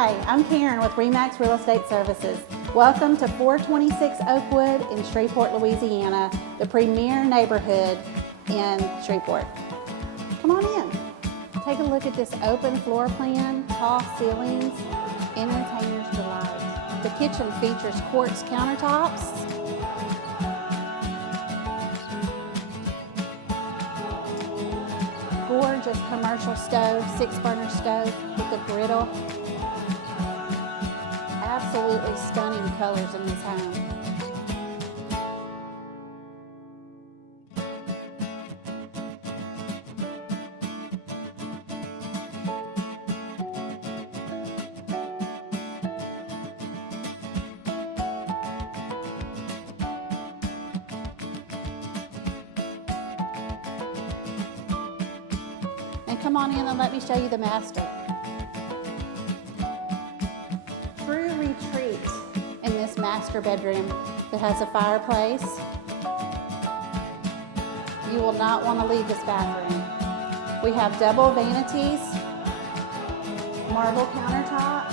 Hi, I'm Karen with ReMax Real Estate Services. Welcome to 426 Oakwood in Shreveport, Louisiana, the premier neighborhood in Shreveport. Come on in. Take a look at this open floor plan, tall ceilings, entertainer's delight. The kitchen features quartz countertops, gorgeous commercial stove, 6-burner stove with a griddle. Absolutely stunning colors in this home. And come on in and let me show you the master. True retreat in this master bedroom that has a fireplace. You will not want to leave this bathroom. We have double vanities, marble countertops,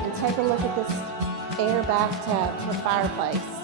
and take a look at this air bathtub with fireplace.